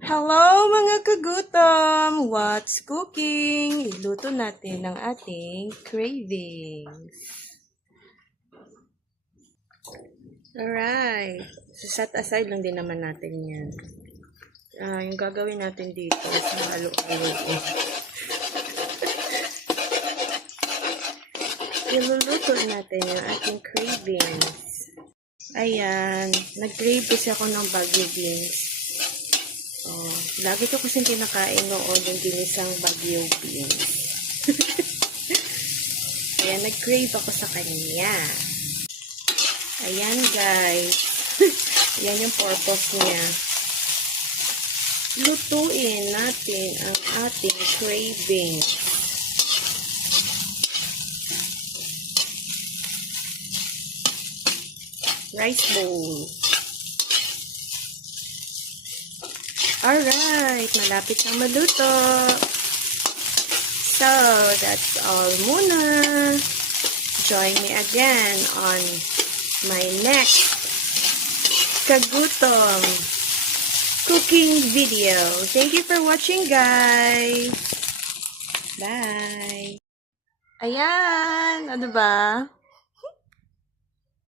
Hello mga kagutom! What's cooking? Iluto natin ang ating cravings. Alright. Set aside lang din naman natin yan. Yung gagawin natin dito sa halo-halo ko. Iluluto natin yung ating cravings. Ayan. Nag-crave kasi ako ng Baguio beans. Oh, lagi ko kasing kinakain noon yung ginisang Baguio beans. Ayan, nag-crave ako sa kanya. Ayan, guys. Ayan yung purpose niya. Lutuin natin ang ating craving. Rice bowl. Alright, malapit na maluto. So, that's all muna. Join me again on my next kagutom cooking video. Thank you for watching, guys. Bye. Ayan, ano ba?